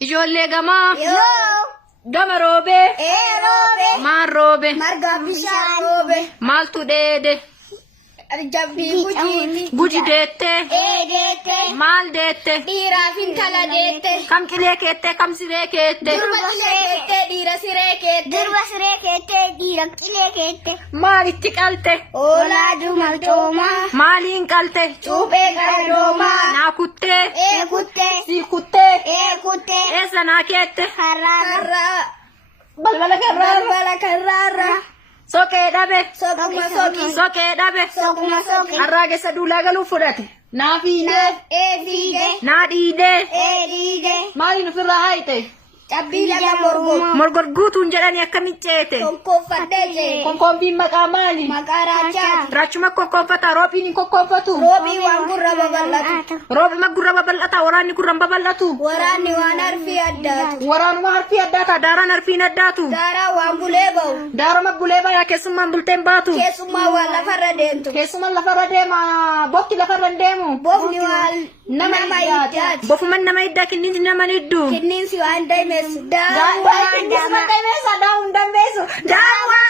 Ijoollee gamaa. Yoo. Gama roobee. Roobee. Maal roobe. Marga bishaan roobee. Maaltu dheede. Jabbii gujiiti. Guji deettee. Deette. Maal deette. Dhiiraaf intala deette. Kam qilee keettee kam siree keette. Durba siree keette. Dhiira siree keette. Durba siree keette. Dhiira qilee keette. Maalitti qalte. Oolaa jumaltoomaa. Maaliin qalte. Cuuphee qaradoomaa. Naa kuttee. Kuttee. Sii kuttee. Kuttee. Eessa naa keette. Karraa. Balbala karraa. Balbala karraarra. Sokee dhabe. Sokuma soki. Sokee dhabe. Sokuma soki. Harraa keessa duulaa galuu fudhate. Naa fiidee. Fiige. Naa dhiidee. Dhiige. Maaliin ofirraa haayite. Cabbii laga morgoo. Morgorguutuun jedhanii akka micceete. Konkoonfadhee jee. Konkoombiin maqaa maali? Maqaa raachaati. Raachuma konkoonfata. Roobiin hin konkoonfatu. Roobii waan gurra babal'atu. Roobima gurra babal'ata. Waraanni gurra babal'atu. Waraanni waan harfii addaatu. Waraanuma harfii addaata. Daaraan harfiin addaatu. Daaraa waan bulee ba'u. Daaruma bulee bayaa keessummaan bulteen baatu. Keessummaa waan lafarra deemtu. Keessumaan lafarra deema. Bofti lafarra hin deemu. Bofni waan nama iddaati. Bofuman nama iddaa kinniinsi nama hiddu. Kinniinsi waan daa'imeessu. Daawwan dambeessu. Daawwan.